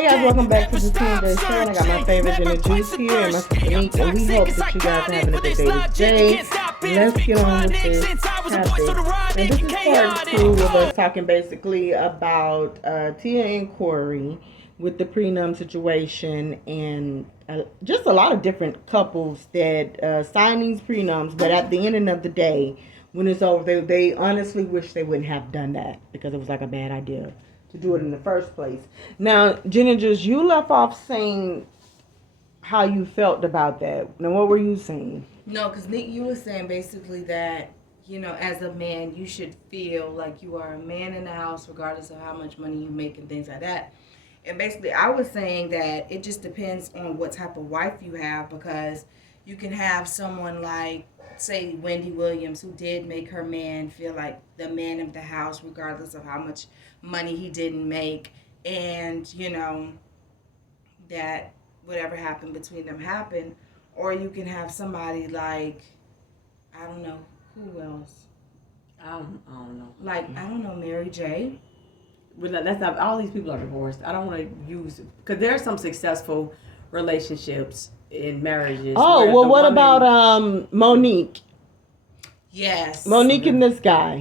Hey guys, welcome back to the TNJ Show, and I got my favorite gin and juice here, and my sister Nick, and we hope that you guys are having a good day today. Let's get on with this topic. And this is part 2 of us talking basically about Tia and Cory with the prenup situation, and just a lot of different couples that sign these prenups, but at the end of the day, when it's over, they honestly wish they wouldn't have done that because it was like a bad idea to do it in the first place. Now, Jenna, just you left off saying how you felt about that. Now, what were you saying? No, because Nick, you were saying basically that, as a man, you should feel like you are a man in the house regardless of how much money you make and things like that. And basically, I was saying that it just depends on what type of wife you have, because you can have someone like, say, Wendy Williams, who did make her man feel like the man of the house regardless of how much money he didn't make, and that whatever happened between them happened. Or you can have somebody like, I don't know, who else? I don't know. Like, I don't know, Mary J. But that's not, all these people are divorced. I don't want to use, because there are some successful relationships in marriages. Oh, well, what about Monique? Yes. Monique and this guy.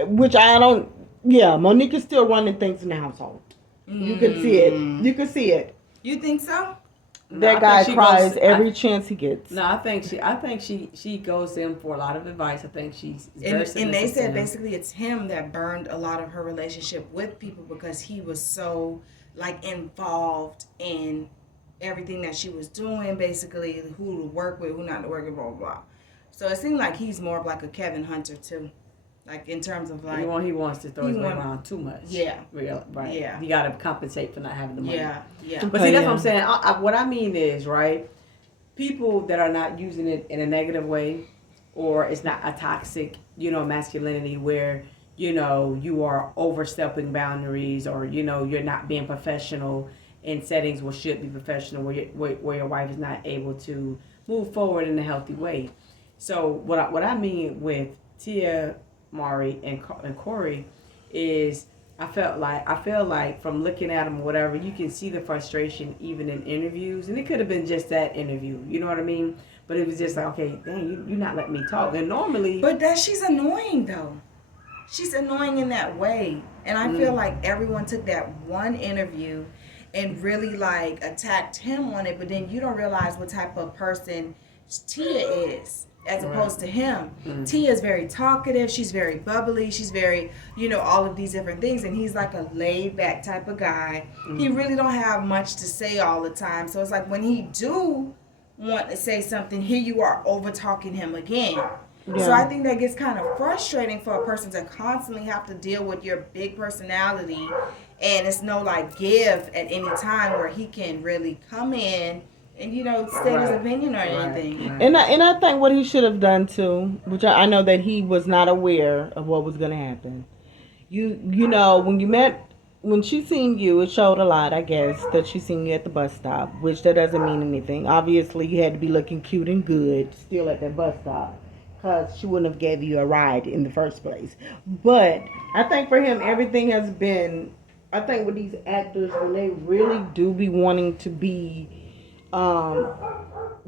Which I don't, Monique is still running things in the household. You can see it. You can see it. You think so? That guy cries every chance he gets. No, I think she goes in for a lot of advice. I think she's very submissive. And they said basically it's him that burned a lot of her relationship with people, because he was so involved in everything that she was doing, basically who to work with, who not to work with, blah blah blah. So it seemed like he's more of like a Kevin Hunter too. Like in terms of like he wants to throw his weight around too much. Yeah. Right. Yeah. You got to compensate for not having the money. Yeah. But see, that's what I'm saying. What I mean is, right, people that are not using it in a negative way, or it's not a toxic, masculinity where, you are overstepping boundaries, or, you're not being professional in settings where should be professional, where your wife is not able to move forward in a healthy way. So what I mean with Tia, Mowry, and Cory is I feel like from looking at them or whatever, you can see the frustration even in interviews, and it could have been just that interview, you know what I mean? But it was just like, okay, dang, you're not letting me talk. And normally, but she's annoying though. She's annoying in that way, and I feel like everyone took that one interview and really attacked him on it, but then you don't realize what type of person Tia is. As opposed to him. Tia is very talkative. She's very bubbly. She's very, all of these different things. And he's like a laid-back type of guy. He really don't have much to say all the time. So it's like when he do want to say something, here you are over-talking him again. Yeah. So I think that gets kind of frustrating for a person to constantly have to deal with your big personality. And it's no give at any time where he can really come in and state his opinion or anything. Right. And I think what he should have done too, which I know that he was not aware of what was going to happen. When she seen you, it showed a lot, I guess, that she seen you at the bus stop, which that doesn't mean anything. Obviously, you had to be looking cute and good still at that bus stop, because she wouldn't have gave you a ride in the first place. But I think for him, everything has been. I think with these actors, when they really do be wanting to be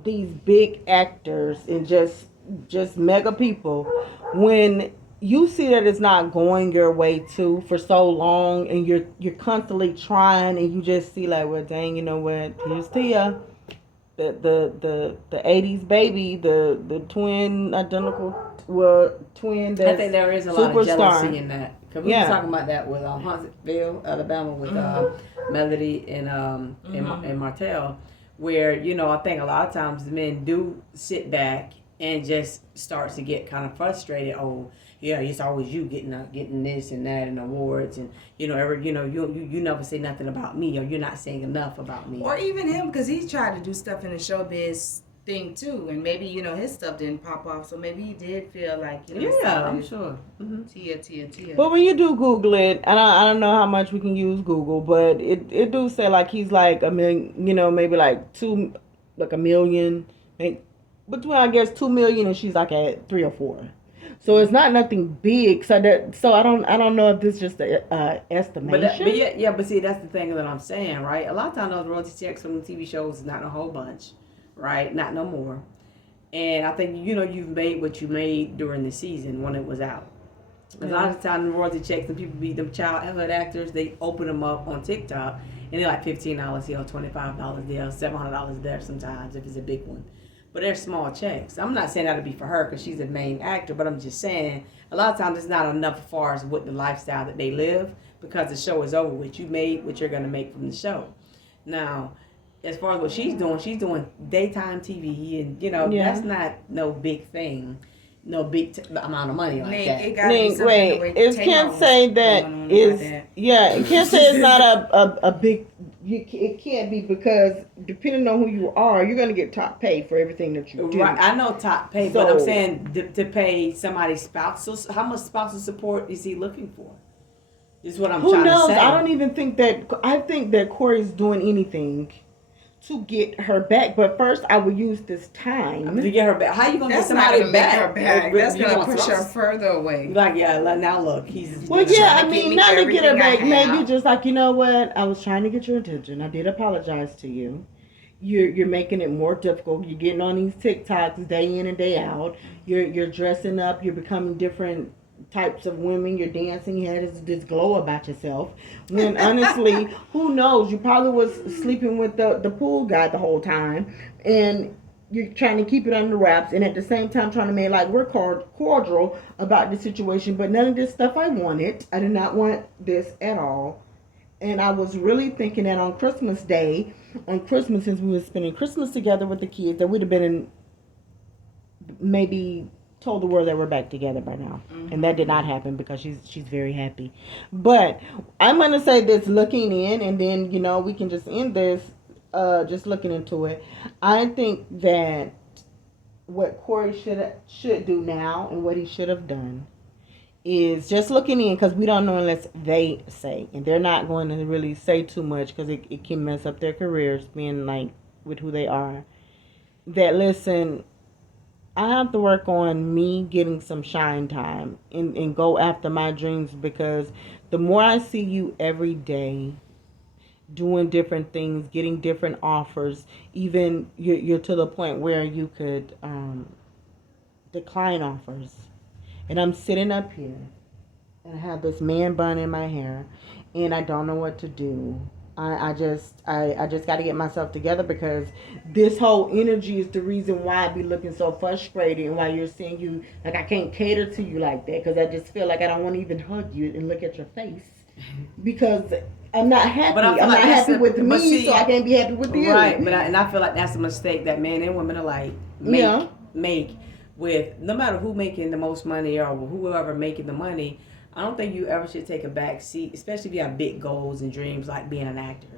these big actors and just mega people, when you see that it's not going your way too for so long, and you're constantly trying, and you just see well, dang, you know what, here's Tia, the 80s baby, the twin identical twin that's I think there is a lot of jealousy in that, because we were talking about that with Huntsville, Alabama, with Melody and Martell, where I think a lot of times the men do sit back and just start to get kind of frustrated. Oh, yeah, it's always you getting this and that and awards, and you never say nothing about me, or you're not saying enough about me. Or even him, because he tried to do stuff in the showbiz thing too, and maybe his stuff didn't pop off, so maybe he did feel like I'm sure. Tia. But when you do Google it, and I don't know how much we can use Google, but it do say he's a million, maybe $2 million, between I guess $2 million, and she's at 3 or 4. So it's not nothing big. So I don't know if this is just a estimation. But yeah, but see, that's the thing that I'm saying, right? A lot of times those royalty checks from the TV shows is not a whole bunch, right? Not no more. And I think you've made what you made during the season when it was out. A lot of the time, the royalty checks and people be them childhood actors. They open them up on TikTok, and they're like $15 here, $25 there, $700 there. Sometimes if it's a big one, but they're small checks. I'm not saying that'll be for her because she's a main actor, but I'm just saying a lot of times it's not enough as far as what the lifestyle that they live because the show is over with. You made what you're gonna make from the show. Now, as far as what she's doing daytime TV, and that's not no big thing. No big amount of money like that. It can't say that is. Yeah, it can't say it's not a big. It can't be because depending on who you are, you're gonna get top pay for everything that you do. Right, I know top pay, but I'm saying to pay somebody's spousal. How much spousal support is he looking for? Is what I'm trying to say. Who knows? I don't even think that. I think that Cory's doing anything to get her back, but first I would use this time to get her back. How you gonna get somebody back? That's gonna push her further away. Like now look, he's not to get her back. Maybe just like you know what, I was trying to get your attention. I did apologize to you. You're making it more difficult. You're getting on these TikToks day in and day out. You're dressing up. You're becoming different types of women. You're dancing. You had this glow about yourself. When honestly, who knows? You probably was sleeping with the pool guy the whole time, and you're trying to keep it under wraps, and at the same time trying to make like we're cordial about the situation. But none of this stuff I wanted. I did not want this at all. And I was really thinking that on Christmas Day, since we were spending Christmas together with the kids, that we'd have been maybe told the world that we're back together by now. Mm-hmm. And that did not happen because she's very happy. But I'm going to say this looking in, and then, we can just end this just looking into it. I think that what Cory should do now and what he should have done is just looking in, because we don't know unless they say. And they're not going to really say too much because it can mess up their careers being like with who they are. That listen, I have to work on me getting some shine time and go after my dreams, because the more I see you every day doing different things, getting different offers, even you're to the point where you could decline offers. And I'm sitting up here and I have this man bun in my hair and I don't know what to do. I just got to get myself together, because this whole energy is the reason why I be looking so frustrated, and why you're seeing you like I can't cater to you like that, because I just feel like I don't want to even hug you and look at your face, because I'm not happy. I'm not happy with me, so I can't be happy with you. Right, but I feel like that's a mistake that men and women alike make with no matter who making the most money or whoever making the money. I don't think you ever should take a back seat, especially if you have big goals and dreams like being an actor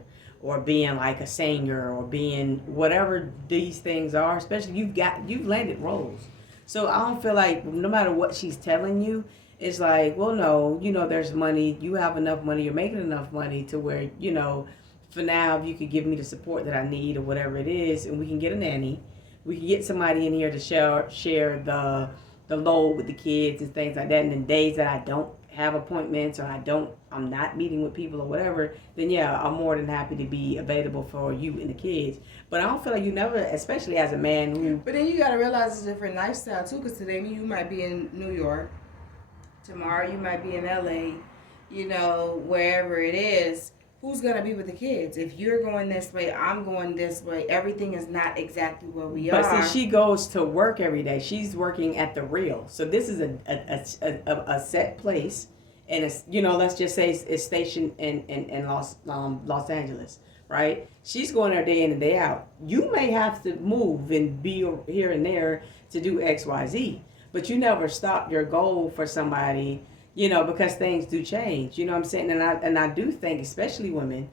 or being like a singer or being whatever these things are. Especially you've landed roles. So I don't feel like no matter what she's telling you, it's like, well, no, there's money. You have enough money. You're making enough money to where, for now, if you could give me the support that I need or whatever it is, and we can get a nanny. We can get somebody in here to share the load with the kids and things like that. And the days that I don't have appointments or I'm not meeting with people or whatever, then yeah, I'm more than happy to be available for you and the kids. But I don't feel like you never, especially as a man who... But then you got to realize it's a different lifestyle too, because today you might be in New York, tomorrow you might be in LA, wherever it is. Who's going to be with the kids? If you're going this way, I'm going this way. Everything is not exactly where we are. But see, she goes to work every day. She's working at the Real. So this is a set place. And it's, let's just say it's stationed in Los Angeles, right? She's going there day in and day out. You may have to move and be here and there to do X, Y, Z. But you never stop your goal for somebody, because things do change. You know what I'm saying? And I do think, especially women,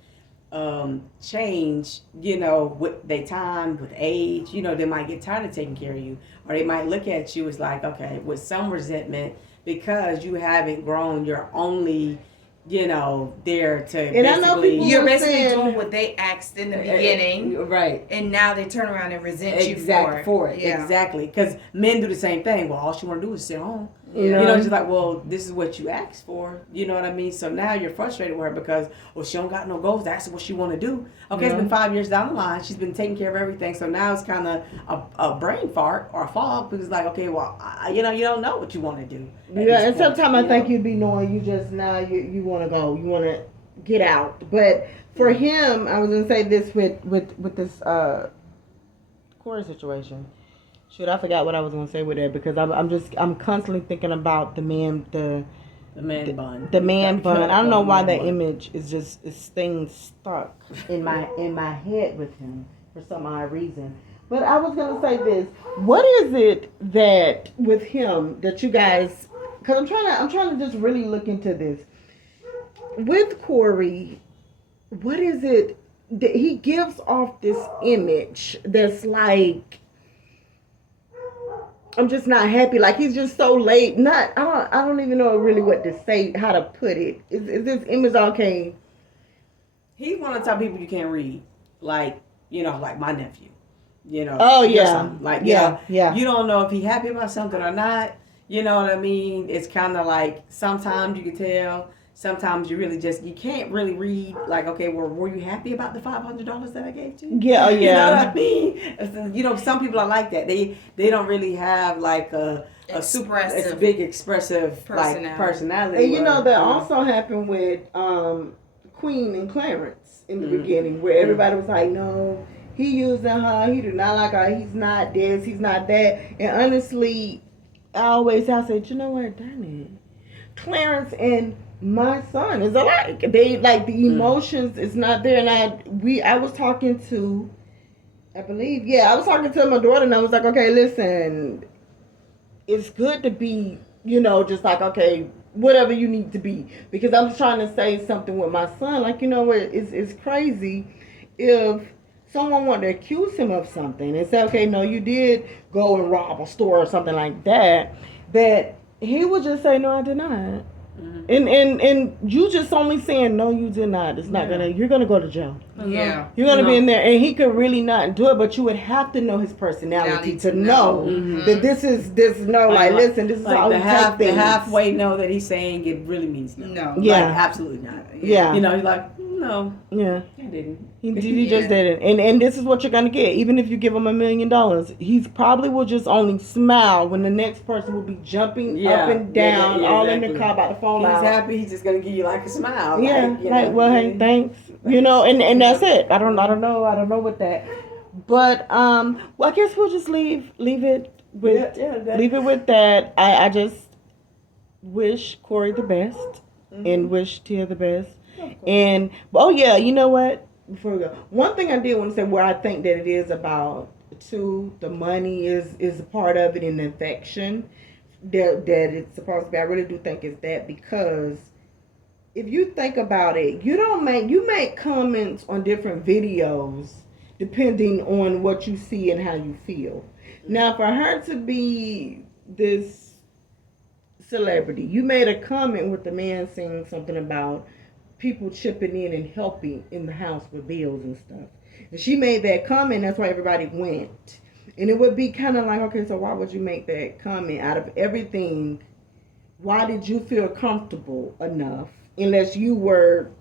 change, with their time, with age. They might get tired of taking care of you. Or they might look at you as like, okay, with some resentment because you haven't grown. You're only, there to and basically... You're basically doing what they asked in the beginning. Right. And now they turn around and resent you for it. Yeah. Exactly. Because men do the same thing. Well, all she want to do is sit home. You know, she's like, well, this is what you asked for. You know what I mean? So now you're frustrated with her because, well, she don't got no goals. That's what she want to do. Okay, It's been 5 years down the line. She's been taking care of everything. So now it's kind of a brain fart or a fog because it's like, okay, well, you don't know what you want to do. Yeah, and sometimes I think you'd be knowing you just now you want to go. You want to get out. But for him, I was going to say this with this Cory situation. Shoot, I forgot what I was gonna say with that because I'm constantly thinking about the man bun. The man bun. I don't know why that image is staying stuck in my head with him for some odd reason. But I was gonna say this. What is it that with him that you guys? Because I'm trying to just really look into this. With Cory, what is it that he gives off this image that's like? I'm just not happy. Like he's just so late. I don't even know really what to say, how to put it. Is this image okay? He want to tell people you can't read, like like my nephew. Oh yeah. Like yeah. You don't know if he happy about something or not. You know what I mean? It's kind of like sometimes you can tell. Sometimes you can't really read, like, okay, well, were you happy about the $500 that I gave to you? Yeah, You know what I mean? Some people are like that. They don't really have, like, a big expressive personality. And, that also happened with Queen and Clarence in the beginning, where everybody was like, no, he using her, he do not like her, he's not this, he's not that. And honestly, I said, you know what, darn it. Clarence and my son is alike. They like the emotions is not there, and I was talking to, I was talking to my daughter, and I was like, okay, listen, it's good to be, just like, okay, whatever you need to be, because I'm trying to say something with my son, like, it's crazy if someone wanted to accuse him of something and say, okay, no, you did go and rob a store or something like that he would just say, no, I did not. And you just only saying no, you did not. It's not you're gonna go to jail. Yeah, you're gonna be in there, and he could really not do it. But you would have to know his personality to know that this is like listen, this is like how the he take things. The halfway no that he's saying it really means no. No, yeah, like, absolutely not. Yeah, he's like no. Yeah, I didn't. He just didn't. And this is what you're gonna get. Even if you give him $1 million, he's probably will just only smile when the next person will be jumping up and down, all in the car about to fall out. He's happy. He's just gonna give you like a smile. Yeah, well, hey, thanks. And that's it. I don't know with that. But well, I guess we'll just leave it with leave it with that. I just wish Cory the best and wish Tia the best. And you know what? Before we go, one thing I did want to say where I think that it is about too, the money is a part of it, and the affection that it's supposed to be. I really do think it's that, because if you think about it, you make comments on different videos depending on what you see and how you feel. Now, for her to be this celebrity, you made a comment with the man saying something about people chipping in and helping in the house with bills and stuff. And she made that comment, that's why everybody went. And it would be kind of like, okay, so why would you make that comment? Out of everything, why did you feel comfortable enough, unless you were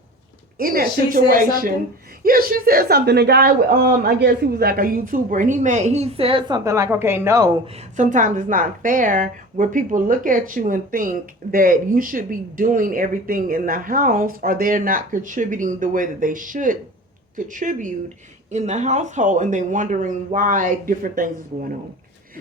in that situation? Yeah, she said something. The guy, I guess he was like a YouTuber, and he said something like, okay, no, sometimes it's not fair where people look at you and think that you should be doing everything in the house, or they're not contributing the way that they should contribute in the household, and then wondering why different things is going on.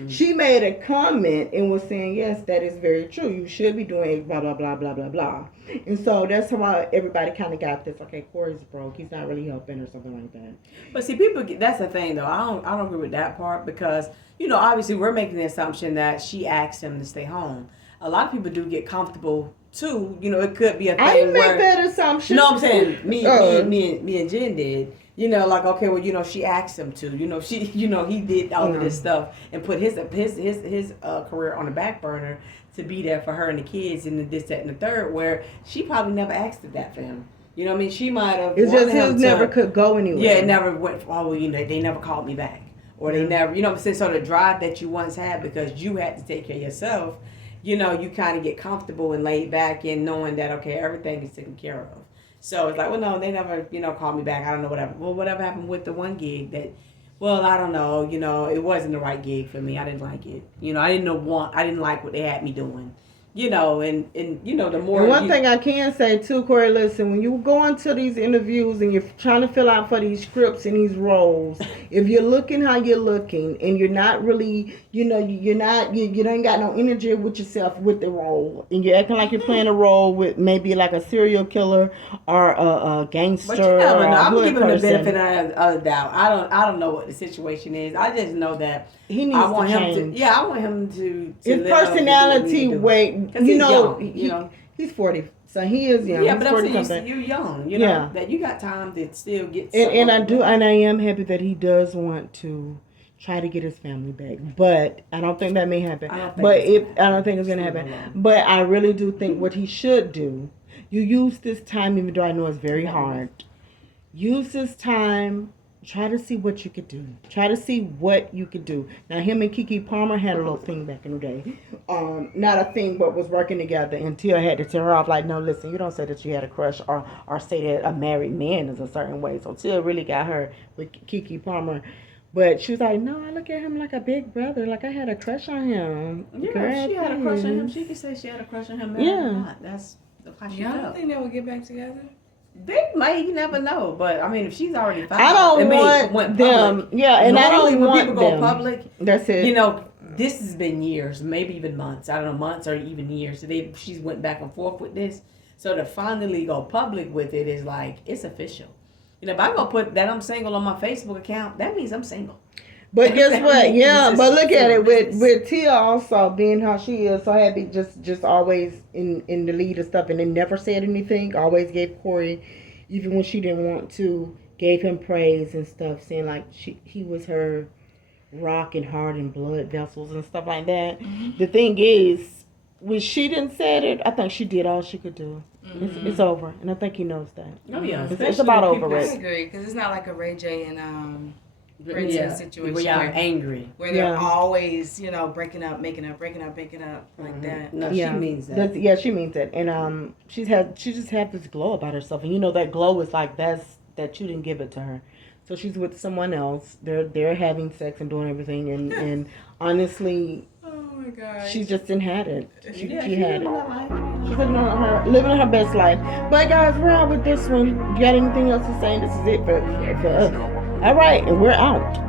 She made a comment and was saying, yes, that is very true. You should be doing blah, blah, blah, blah, blah, blah. And so that's how everybody kind of got this, okay, Cory's broke. He's not really helping or something like that. But see, that's the thing, though. I don't agree with that part, because, obviously we're making the assumption that she asked him to stay home. A lot of people do get comfortable, too. It could be a thing I didn't make that assumption. No, I'm saying me and Jen did. Like, okay, well, she asked him to. He did all of this stuff and put his career on the back burner to be there for her and the kids and this, that, and the third, where she probably never asked that for him. You know what I mean? She might have. It's just his never could go anywhere. Yeah, it never went. Oh, well, they never called me back, or they never. You know what I'm saying? So the drive that you once had because you had to take care of yourself, you kind of get comfortable and laid back in knowing that, okay, everything is taken care of. So it's like, well, no, they never, called me back. I don't know, whatever. Well, whatever happened with the one gig that, well, I don't know, it wasn't the right gig for me. I didn't like it. I didn't like what they had me doing. And the more. And one thing I can say too, Cory, listen, when you go into these interviews and you're trying to fill out for these scripts and these roles, if you're looking how you're looking and you're not really, you ain't got no energy with yourself with the role, and you're acting like you're playing a role with maybe like a serial killer or a gangster. But you never know. I'm giving him the person. benefit of the doubt. I don't know what the situation is. I just know that he needs to change. I want him to his personality weight. He's 40, so he is young. Yeah, but I'm saying you're young. That you got time to still get. And I am happy that he does want to try to get his family back, but I don't think that may happen. I don't think it's gonna happen. But I really do think what he should do. You use this time, even though I know it's very hard. Use this time. Try to see what you could do. Try to see what you could do. Now, him and Keke Palmer had a little thing back in the day. Not a thing, but was working together. And Tia had to tell her off, like, no, listen, you don't say that you had a crush or say that a married man is a certain way. So Tia really got her with Keke Palmer. But she was like, no, I look at him like a big brother. Like I had a crush on him. Yeah, girl, she had a crush on him. She could say she had a crush on him. Yeah. That's how she Y'all felt. don't think they would get back together? They might, you never know. But I mean, if she's already found, I don't want them. Yeah, and I don't want them. When people go public, that's it. This has been years, maybe even months. I don't know, months or even years. So she's went back and forth with this. So to finally go public with it is like, it's official. If I'm gonna put that I'm single on my Facebook account, that means I'm single. But guess what? Yeah, but look at it with Tia also being how she is, so happy, just always in the lead of stuff, and then never said anything. Always gave Cory, even when she didn't want to, gave him praise and stuff, saying like he was her rock and heart and blood vessels and stuff like that. Mm-hmm. The thing is, when she didn't say it, I think she did all she could do. Mm-hmm. It's over, and I think he knows that. Oh yeah, it's about over. I agree, because it's not like a Ray J and Princess situation where y'all angry, where they're always breaking up, making up, breaking up, making up like that. No, she means that. She means that, and she just had this glow about herself, and that glow is like that you didn't give it to her. So she's with someone else. They're having sex and doing everything, and honestly, oh my God, she just didn't have it. She had it. She's living her best life. But guys, we're out with this one. You got anything else to say? This is it for us. All right, and we're out.